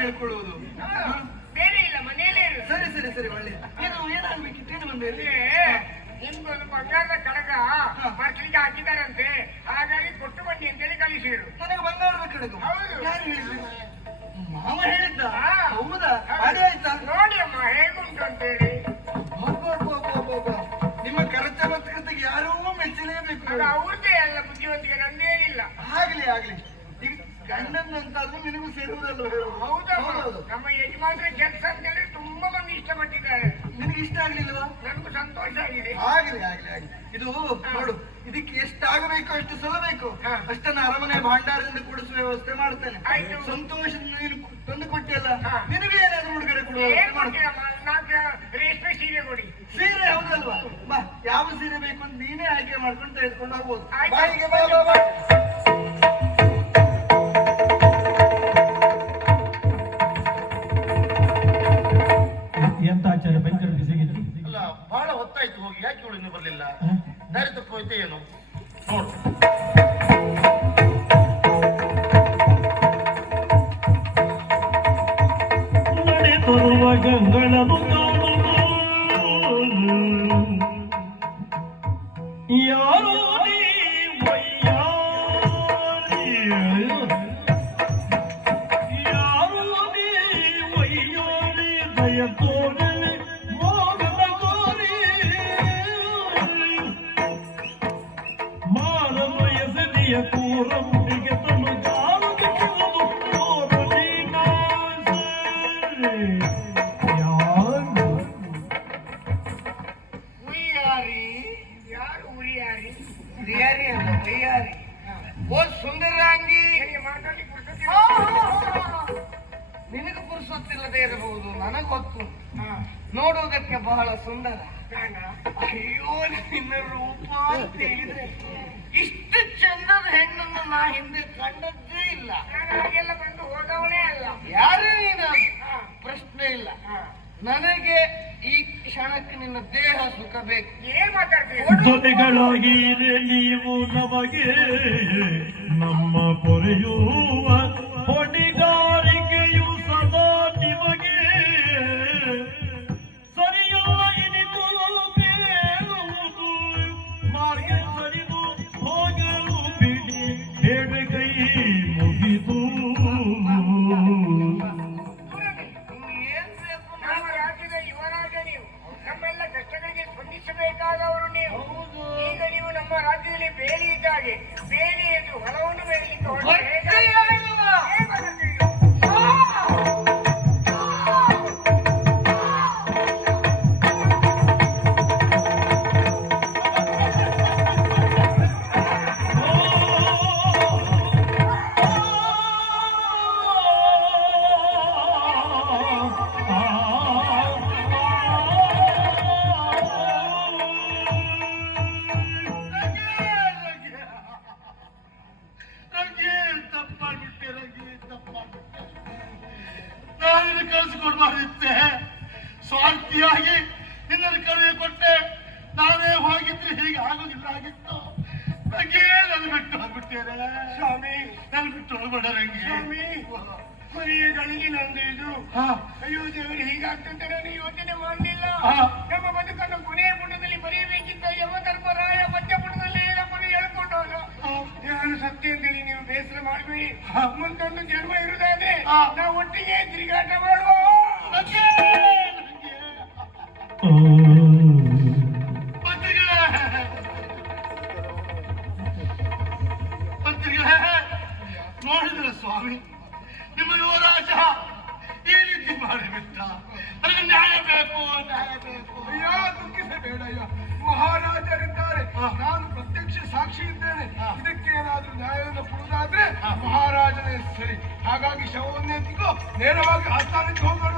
ಹೇಳ್ಕೊಳ್ಳುವುದು? ಬೇರೆ ಇಲ್ಲ, ಮನೆಯಲ್ಲೇ ಇರು. ಸರಿ ಸರಿ ಸರಿ, ಒಳ್ಳೆ. ಏನಾಗ್ಬೇಕಿತ್ತು? ಏನು ಬಂದೆ? ನಿಮ್ಗೊಂದು ಬಂಗಾರದ ಕಡಗ ಬರ್ಲಿಕ್ಕೆ ಹಾಕಿದಾರಂತೆ, ಹಾಗಾಗಿ ಕೊಟ್ಟು ಬನ್ನಿ ಅಂತೇಳಿ ಕಳಿಸಿರು. ನನಗೆ ಬಂಗಾರದ ಕಡಗ? ಯಾರು ಹೇಳಿದ್ರು? ಮಾವ ಹೇಳಿದ್ದ? ಹೌದಾ? ಅದೇ ಆಯ್ತಾ? ನೋಡಿ ಅಮ್ಮ ಹೇಗುಂಟು ಅಂತೇಳಿ. ನಿಮ್ಮ ಕರಚಮತ್ಕತೆಗೆ ಯಾರೂ ಮೆಚ್ಚಲೇಬೇಕು. ಅವ್ರದ್ದೇ ಅಲ್ಲ ಬುದ್ಧಿವಂತಿಗೆ, ನಂದೇನಿಲ್ಲ. ಆಗ್ಲಿ ಆಗ್ಲಿ, ಈಗ ಗಂಡನ್ ಅಂತಾದ್ರೂ ನಿನಗೂ ಸೇರುವುದಲ್ಲ. ಹೌದೌದು, ನಮ್ಮ ಯಜಮಾನ್ರ ಕೆಲಸ ಅಂತ ಹೇಳಿದ್ರೆ ತುಂಬಾ ಮಂದಿ ಇಷ್ಟಪಟ್ಟಿದ್ದಾರೆ. ನಿನಗೆ ಇಷ್ಟ ಆಗ್ಲಿಲ್ವಾ? ನನಗೂ ಸಂತೋಷ ಆಗಿದೆ. ಆಗ್ಲಿ ಆಗ್ಲಿ ಆಗ್ಲಿ. ಇದು ನೋಡು, ಇದಕ್ಕೆ ಎಷ್ಟಾಗಬೇಕು ಅಷ್ಟು ಸಲ್ಲಬೇಕು. ಅಷ್ಟನ್ನ ಅರಮನೆ ಭಾಂಡಾರದಿಂದ ಕೊಡಿಸುವ ವ್ಯವಸ್ಥೆ ಮಾಡ್ತೇನೆ. ಸಂತೋಷದಿಂದ ನೀನು ತಂದು ಕೊಟ್ಟಿಯಲ್ಲ, ನಿನಗೆ ಏನಾದ್ರು ಉಡುಗೊರೆ ಕೊಡುವ ರೇಷ್ಮೆ ಸೀರೆ ಕೊಡಿ. ಸೀರೆ ಹೌದಲ್ವಾ? ಬಾ, ಯಾವ ಸೀರೆ ಬೇಕು ಅಂತ ನೀನೇ ಆಯ್ಕೆ ಮಾಡ್ಕೊಂಡು ತೆಗೆದುಕೊಂಡು ಹೋಗ್ಬೋದು. ಎಂತ ಆಚಾರ ಭಯಂಕರ ಬಿಸಿಗಿತ್ತು. ಅಲ್ಲ, ಬಹಳ ಹೊತ್ತಾಯ್ತು ಹೋಗಿ, ಯಾಕೆ ಇವಳು ಇನ್ನೂ ಬರ್ಲಿಲ್ಲ? ದಾರಿ ತಪ್ಪೋಯ್ತು ಏನು ನೋಡು. ನಡೆತರುವ ಗಂಗಳನ್ನು ಕಾಣುವುದು ಯಾರೋ ನಿನಗೆ ಪುರುಸೊತ್ತಿಲ್ಲದೆ ಇರಬಹುದು, ನನಗೊತ್ತು. ನೋಡುವುದಕ್ಕೆ ಬಹಳ ಸುಂದರ. ಅಯ್ಯೋ, ನಿನ್ನ ರೂಪ ಅಂತ ಹೇಳಿದ್ರೆ ಇಷ್ಟು ಚಂದದ ಹೆಣ್ಣನ್ನು ನಾ ಹಿಂದೆ ಕಂಡದ್ದೇ ಇಲ್ಲ. ಹಾಗೆಲ್ಲ ಬಂದು ಹೋದವನೇ ಅಲ್ಲ. ಯಾರೇ ನೀನು, ಪ್ರಶ್ನೆ ಇಲ್ಲ. ನನಗೆ ಈ ಕ್ಷಣಕ್ಕೆ ನಿನ್ನ ದೇಹ ಸುಖ ಬೇಕು. ಏನ್ ಮಾತಾಡ್ತೀವಿ? ಜೊತೆಗಳಾಗಿರೆ ನೀವು ನಮಗೆ ನಮ್ಮ ಪೊರೆಯುವ ಹೊಣೆಗಾರಿಕೆಯು ಸದಾ ನಿಮಗೆ ಸರಿಯಾಗಿನಿತು ಬೇಡುವುದು ಮಾರ್ಗ ಸರಿದು ಹೋಗಲು ಬಿಡಿ ಹೇಳಿ ಕೈ ಮುಗಿದು. ನಮ್ಮೆಲ್ಲ ಕಷ್ಟಗಳಿಗೆ ಸ್ಪಂದಿಸಬೇಕಾದವರು ನೀವು. ಈಗ ನೀವು ನಮ್ಮ ರಾಜ್ಯದಲ್ಲಿ ಬೇಲಿ ಇದ್ದಾಗೆ ಬೇಲಿ ಎಂದು ಹೊಲವನ್ನು ಬೆಳಲಿಕ್ಕೆ ಕಳಿಸಿಕೊಡ್ಬಾರಿತ್ತೆ. ಸ್ವಾರ್ಥಿಯಾಗಿ ನಿನ್ನನ್ನು ಕಳುಹಿ ಕೊಟ್ಟೆ. ನಾನೇ ಹೋಗಿದ್ರೆ ಹೀಗೆ ಆಗೋದಿಲ್ಲ ಆಗಿತ್ತು. ರಂಗಿ, ನನ್ನ ಬಿಟ್ಟು ಹೋಗ್ಬಿಟ್ಟೇನೆ ಸ್ವಾಮಿ. ನನ್ನ ಬಿಟ್ಟು ಹೋಗ್ಬೇಡ ರಂಗಿ. ಸ್ವಾಮಿ, ಕೊನೆಯ ಗಳಿಗೆ ನಂದು ಇದು. ಅಯ್ಯೋ ದೇವರು, ಹೀಗಾಗ್ತಂತ ನಾನು ಯೋಚನೆ ಮಾಡಲಿಲ್ಲ. ನಮ್ಮ ಬದುಕನ್ನು ಕೊನೆಯ ಪುಟದಲ್ಲಿ ಬರೆಯಬೇಕಿದ್ದ ಯಮಧರ್ಮರಾಯ ಮಧ್ಯ ಪುಟದಲ್ಲಿ ನಮ್ಮನ್ನು ಹೇಳ್ಕೊಂಡು ಹೋದ. ನಾನು ಸತ್ಯ ಅಂತೇಳಿ ನೀವು ಬೇಸರ ಮಾಡಬೇಡಿ. ಮುಂದೊಂದು ಜನ್ಮ ಇರುವುದಾದ್ರೆ ನಾವು ಒಟ್ಟಿಗೆ ತಿರುಗಾಟ ಮಾಡುವ. ನೋಡಿದ್ರ ಸ್ವಾಮಿ, ನಿಮ್ಮ ಯುವರಾಜ ಈ ರೀತಿ ಮಾಡಿಬಿಟ್ಟ. ಅದಕ್ಕೆ ನ್ಯಾಯ ಬೇಕು, ನ್ಯಾಯ ಬೇಕು. ಅಯ್ಯೋ, ದುಃಖಿಸಬೇಡ. ಅಯ್ಯೋ, ಮಹಾರಾಜರಿದ್ದಾರೆ, ನಾನು ಪ್ರತ್ಯಕ್ಷ ಸಾಕ್ಷಿ ಇದ್ದೇನೆ. ಇದಕ್ಕೆ ಏನಾದ್ರೂ ನ್ಯಾಯವನ್ನು ಕೊಡುವುದಾದ್ರೆ ಮಹಾರಾಜನೇ ಸರಿ. ಹಾಗಾಗಿ ಶವವನ್ನೇ ಎತ್ತಿಕೋ, ನೇರವಾಗಿ ಆಸ್ಥಾನಕ್ಕೆ ಹೋಗೋಣ.